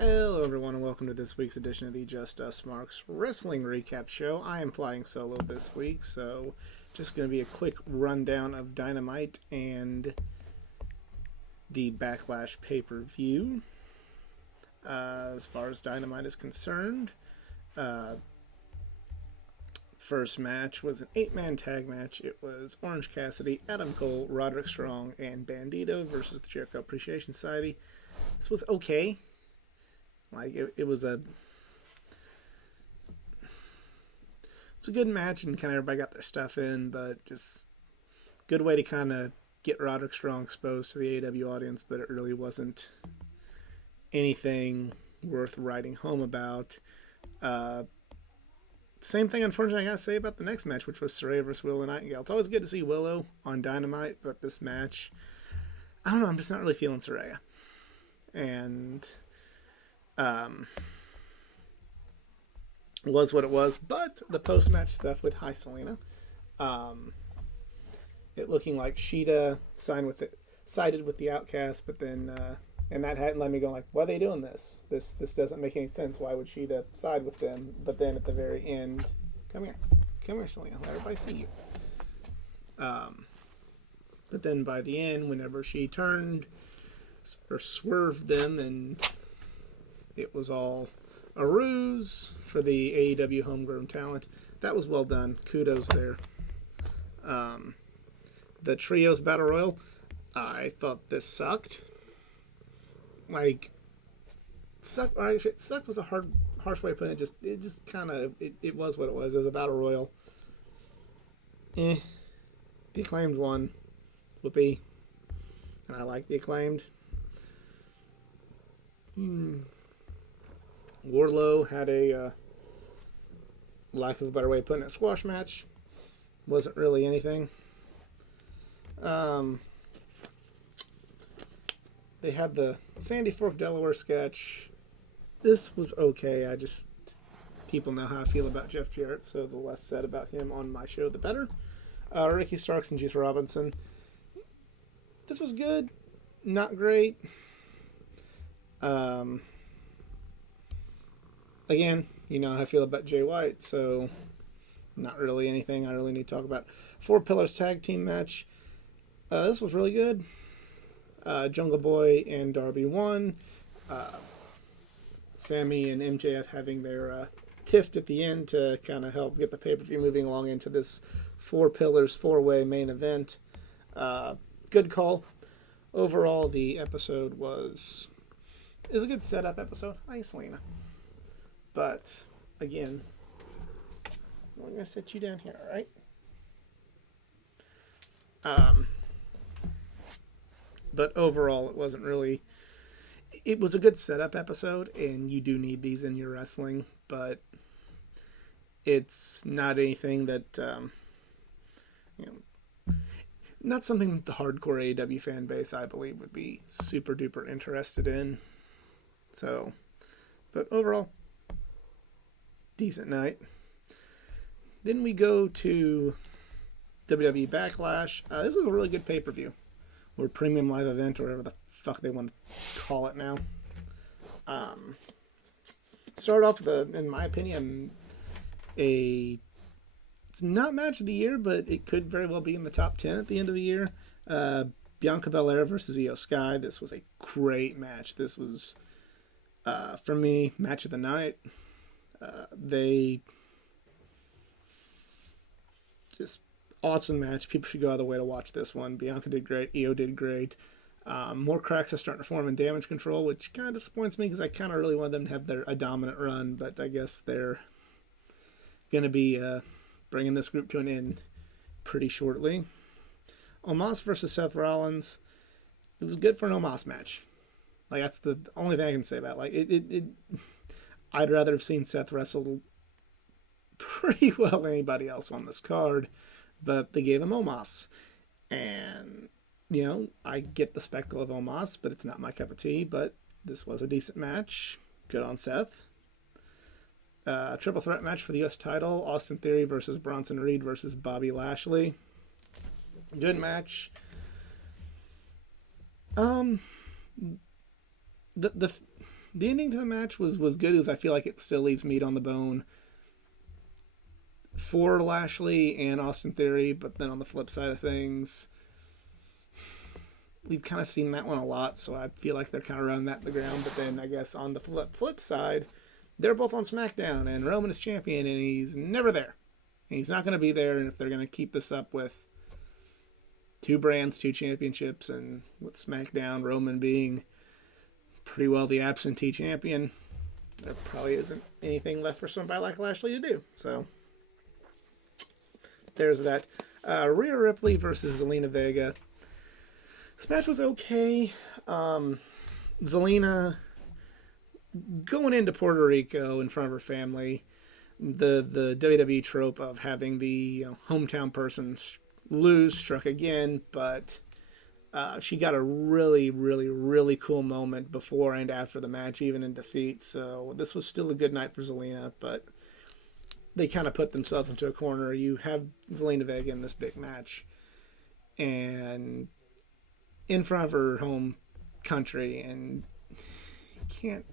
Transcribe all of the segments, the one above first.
Hello, everyone, and welcome to this week's edition of the Just Us Marks Wrestling Recap Show. I am flying solo this week, so just going to be a quick rundown of Dynamite and the Backlash pay-per-view. As far as Dynamite is concerned, first match was an 8-man tag match. It was Orange Cassidy, Adam Cole, Roderick Strong, and Bandito versus the Jericho Appreciation Society. This was okay. It was a good match, and kind of everybody got their stuff in, but just good way to kind of get Roderick Strong exposed to the AEW audience, but it really wasn't anything worth writing home about. Same thing, unfortunately, I gotta say about the next match, which was Saraya versus Willow Nightingale. It's always good to see Willow on Dynamite, but this match, I don't know, I'm just not really feeling Saraya. And was what it was, but the post-match stuff with Hi Selena, it looking like Shida sided with the Outcast, but then and that hadn't let me go like, why are they doing this? This doesn't make any sense. Why would Shida side with them? But then at the very end, come here, Selena, let everybody see you. But then by the end, whenever she turned or swerved them, and it was all a ruse for the AEW homegrown talent. That was well done. Kudos there. The Trios Battle Royal, I thought this sucked. Sucked. Or actually, sucked was a harsh way of putting it. It just kind of, it was what it was. It was a Battle Royal. The Acclaimed one. Whoopee. And I like the Acclaimed. Wardlow had a lack of a better way of putting it, squash match. Wasn't really anything. They had the Sandy Fork, Delaware sketch. This was okay. People know how I feel about Jeff Jarrett, so the less said about him on my show, the better. Ricky Starks and Juice Robinson. This was good. Not great. Again, you know how I feel about Jay White, so not really anything I really need to talk about. Four Pillars tag team match. This was really good. Jungle Boy and Darby won. Sammy and MJF having their tiff at the end to kind of help get the pay-per-view moving along into this Four Pillars four-way main event. Good call. Overall, the episode was a good setup episode. Hi, Selena. But, again, I'm going to sit you down here, alright? But overall, it wasn't really... It was a good setup episode, and you do need these in your wrestling, but it's not anything that, not something that the hardcore AEW fan base, I believe, would be super duper interested in. So, but overall, decent night. Then we go to WWE Backlash. This was a really good pay-per-view, or premium live event, or whatever the fuck they want to call it now. Start off with, in my opinion, it's not match of the year, but it could very well be in the top 10 at the end of the year. Bianca Belair versus Io Sky. This was a great match. This was, for me, match of the night. They just awesome match. People should go out of the way to watch this one. Bianca did great. Io did great. More cracks are starting to form in Damage Control, which kind of disappoints me because I kind of really wanted them to have a dominant run, but I guess they're going to be bringing this group to an end pretty shortly. Omos versus Seth Rollins. It was good for an Omos match. That's the only thing I can say about it. I'd rather have seen Seth wrestle pretty well than anybody else on this card, but they gave him Omos. And, I get the spectacle of Omos, but it's not my cup of tea, but this was a decent match. Good on Seth. Triple threat match for the U.S. title. Austin Theory versus Bronson Reed versus Bobby Lashley. Good match. The the ending to the match was good because I feel like it still leaves meat on the bone for Lashley and Austin Theory, but then on the flip side of things, we've kind of seen that one a lot, so I feel like they're kind of running that in the ground. But then I guess on the flip side, they're both on SmackDown, and Roman is champion, and he's never there. And he's not going to be there, and if they're going to keep this up with 2 brands, 2 championships, and with SmackDown, Roman being pretty well the absentee champion, there probably isn't anything left for somebody like Lashley to do. So there's that. Rhea Ripley versus Zelina Vega. This match was okay. Zelina going into Puerto Rico in front of her family, the WWE trope of having the hometown person lose struck again, but she got a really, really, really cool moment before and after the match, even in defeat. So this was still a good night for Zelina, but they kind of put themselves into a corner. You have Zelina Vega in this big match, and in front of her home country, and you can't.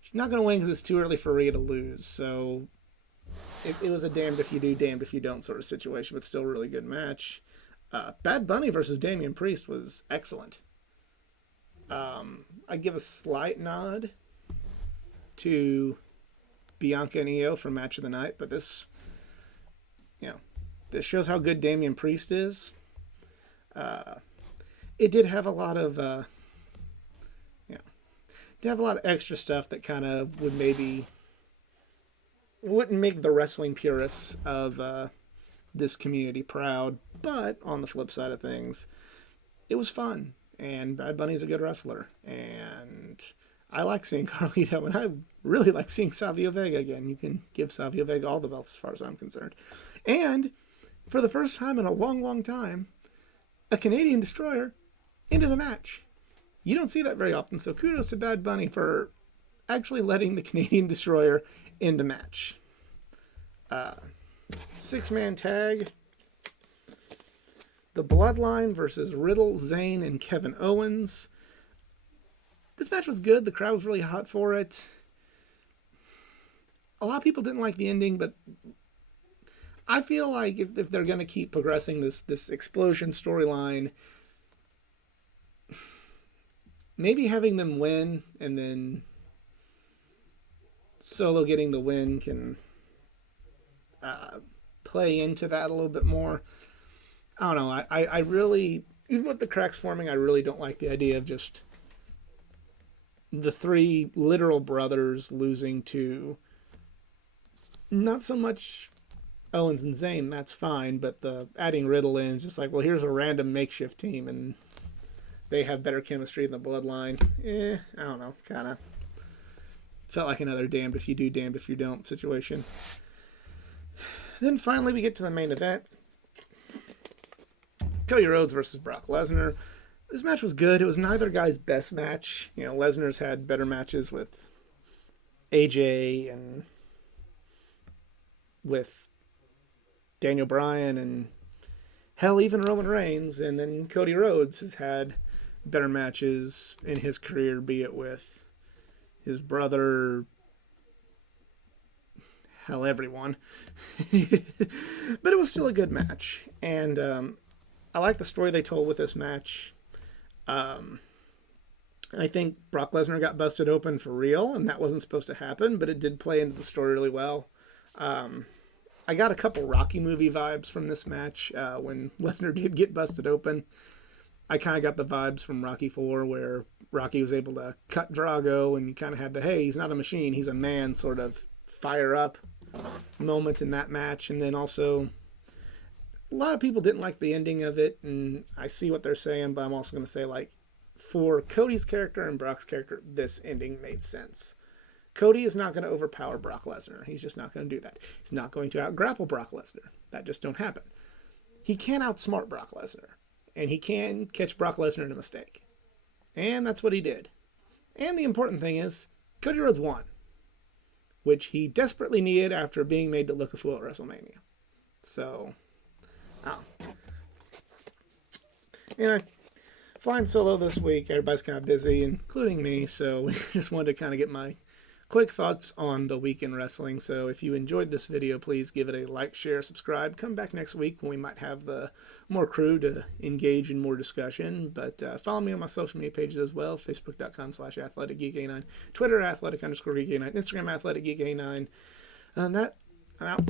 She's not going to win because it's too early for Rhea to lose. So it was a damned if you do, damned if you don't sort of situation, but still a really good match. Bad Bunny versus Damian Priest was excellent. I give a slight nod to Bianca and Io for match of the night, but this shows how good Damian Priest is. It did have a lot of extra stuff that kind of wouldn't make the wrestling purists of this community proud, but on the flip side of things, it was fun, and Bad Bunny's a good wrestler, and I like seeing Carlito, and I really like seeing Savio Vega again. You can give Savio Vega all the belts as far as I'm concerned. And for the first time in a long, long time, a Canadian Destroyer into the match. You don't see that very often, so kudos to Bad Bunny for actually letting the Canadian Destroyer into match. 6-man tag. The Bloodline versus Riddle, Zayn, and Kevin Owens. This match was good. The crowd was really hot for it. A lot of people didn't like the ending, but I feel like if they're going to keep progressing this explosion storyline, maybe having them win and then Solo getting the win can play into that a little bit more. I don't know. I really, even with the cracks forming, I really don't like the idea of just the 3 literal brothers losing to not so much Owens and Zayn, that's fine, but the adding Riddle in is just like, well, here's a random makeshift team and they have better chemistry than the Bloodline. I don't know, kind of felt like another damned if you do, damned if you don't situation. Then finally we get to the main event. Cody Rhodes versus Brock Lesnar. This match was good. It was neither guy's best match. Lesnar's had better matches with AJ and with Daniel Bryan and hell, even Roman Reigns. And then Cody Rhodes has had better matches in his career, be it with his brother, hell, everyone. But it was still a good match. And I like the story they told with this match. I think Brock Lesnar got busted open for real, and that wasn't supposed to happen, but it did play into the story really well. I got a couple Rocky movie vibes from this match. When Lesnar did get busted open, I kind of got the vibes from Rocky IV, where Rocky was able to cut Drago, and you kind of had the, hey, he's not a machine, he's a man sort of fire up moment in that match. And then also, a lot of people didn't like the ending of it, and I see what they're saying, but I'm also going to say, like, for Cody's character and Brock's character, this ending made sense. Cody is not going to overpower Brock Lesnar. He's just not going to do that. He's not going to out-grapple Brock Lesnar. That just don't happen. He can outsmart Brock Lesnar, and he can catch Brock Lesnar in a mistake. And that's what he did. And the important thing is, Cody Rhodes won, which he desperately needed after being made to look a fool at WrestleMania. So, anyway, flying solo this week. Everybody's kind of busy, including me, so we just wanted to kind of get my quick thoughts on the week in wrestling. So if you enjoyed this video, please give it a like, share, subscribe. Come back next week when we might have the more crew to engage in more discussion. But follow me on my social media pages as well, facebook.com/athleticgeek89, Twitter athletic_geek89, Instagram athleticgeek89. And that, I'm out.